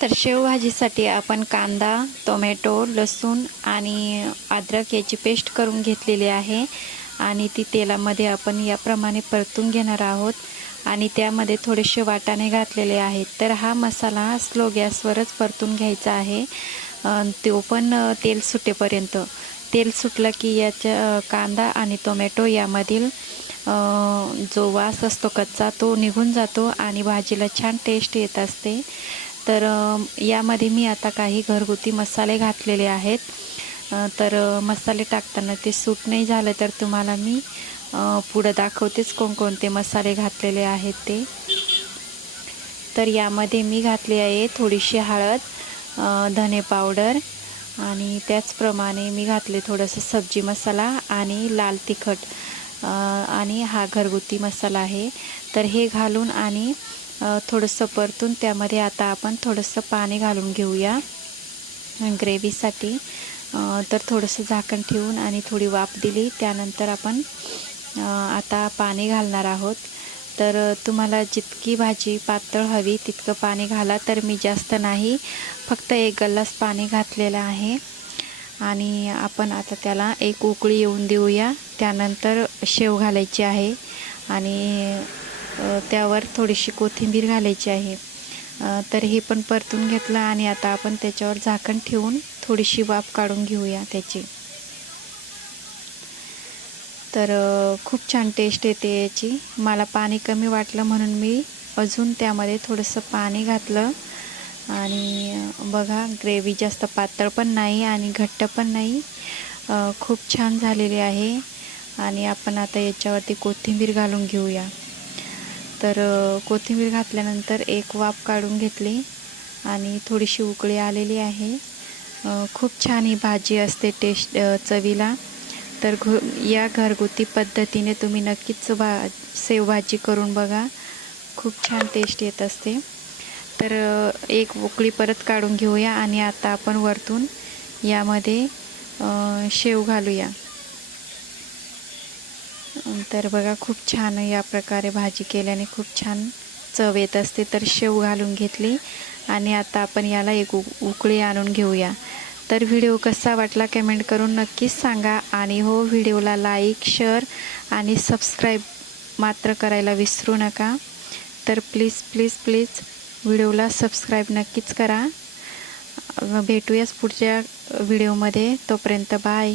तर शेवभाजीसाठी आपण कांदा, टोमॅटो, लसूण आणि अद्रक याची पेस्ट करून घेतलेली आहे आणि ती तेलामध्ये आपण याप्रमाणे परतून घेणार आहोत आणि त्यामध्ये थोडेसे वाटाणे घातलेले आहेत। तर हा मसाला स्लो गॅसवरच परतून घ्यायचा आहे, तो पण तेल सुटेपर्यंत। तेल सुटलं की याच्या कांदा आणि टोमॅटो यामधील जो वास असतो कच्चा तो निघून जातो आणि भाजीला छान टेस्ट येत असते। तर यामध्ये मी आता काही घरगुती मसाले घातलेले आहेत। तर मसाले टाकताना ते सूट नाही झालं तर तुम्हाला मी पुढे दाखवतेच कोणकोणते मसाले घातलेले आहेत ते। तर यामध्ये मी घातली आहे थोडीशी हळद, धने पावडर आणि त्याचप्रमाणे मी घातले थोडंसं सब्जी मसाला आणि लाल तिखट आणि हा घरगुती मसाला आहे। तर हे घालून आणि थोडंसं परतून त्यामध्ये आता आपण थोडंसं पाणी घालून घेऊया ग्रेव्हीसाठी। तर थोडंसं झाकण ठेवून आणि थोडी वाफ दिली त्यानंतर आपण आता पाणी घालणार आहोत। तर तुम्हाला जितकी भाजी पातळ हवी तितकं पाणी घाला। तर मी जास्त नाही, फक्त 1 ग्लास पाणी घातलेलं आहे आणि आपण आता त्याला एक उकळी येऊन देऊया। त्यानंतर शेव घालायची आहे आणि त्यावर थोडीशी कोथिंबीर घालायची आहे। तर हे पण परतून घेतलं आणि आता आपण त्याच्यावर झाकण ठेवून थोडीशी वाफ काढून घेऊया त्याची। तर खूप छान टेस्ट येते याची। मला पाणी कमी वाटलं म्हणून मी अजून त्यामध्ये थोडंसं पाणी घातलं आणि बघा ग्रेव्ही जास्त पातळ पण नाही आणि घट्ट पण नाही, खूप छान झालेली आहे। आणि आपण आता याच्यावरती कोथिंबीर घालून घेऊया। तर कोथिंबीर घातल्यानंतर एक वाफ काढून घेतली आणि थोडीशी उकळी आलेली आहे। खूप छान ही भाजी असते टेस्ट चवीला। तर या घरगुती पद्धतीने तुम्ही नक्कीच शेवभाजी करून बघा, खूप छान टेस्ट येत असते। तर एक उकळी परत काढून घेऊया आणि आता आपण वरतून यामध्ये शेव घालूया। तर बघा खूप छान या प्रकारे भाजी केल्याने खूप छान चव येत असते। तर शेव घालून घेतली आणि आता आपण याला एक उकळी आणून घेऊया। तर व्हिडिओ कसा वाटला कमेंट करून नक्कीच सांगा आणि हो व्हिडिओला लाईक, शेअर आणि सबस्क्राईब मात्र करायला विसरू नका। तर प्लीज व्हिडिओला सबस्क्राईब नक्कीच करा। भेटूयाच पुढच्या व्हिडिओमध्ये, तोपर्यंत बाय।